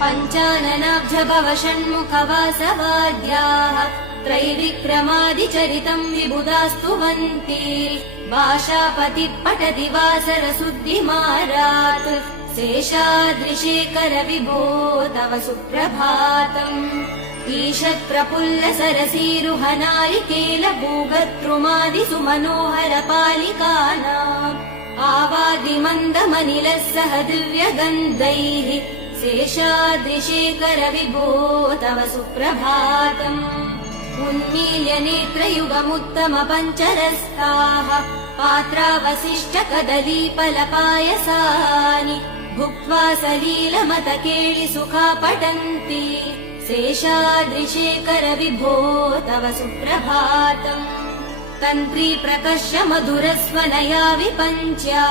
पञ्चाननाब्ज भव षण्मुखवासवाद्याः त्रैविक्रमादिचरितम् विबुधास्तुवन्ति भाषापतिः पठति वासरशुद्धिमारात् शेषाद्रिशेखर विभो तव सुप्रभातम् ईषत्प्रफुल्ल सरसीरुहनारिकेल भूगत्रुमादिसुमनोहर पालिकानाम् आवादिमन्दमनिलः सह दिव्यगन्धैः शेषाद्रिशेखर विभो तव सुप्रभातम् उन्मील्य नेत्रयुगमुत्तम पञ्चरस्ताः पात्रावशिष्ट कदलीफलपायसानि भुक्त्वा सलीलमतकेळि सुखा पठन्ति शेषाद्रिशेखर विभो तव सुप्रभातम् तन्त्री प्रकर्ष मधुरस्वनया विपञ्च्या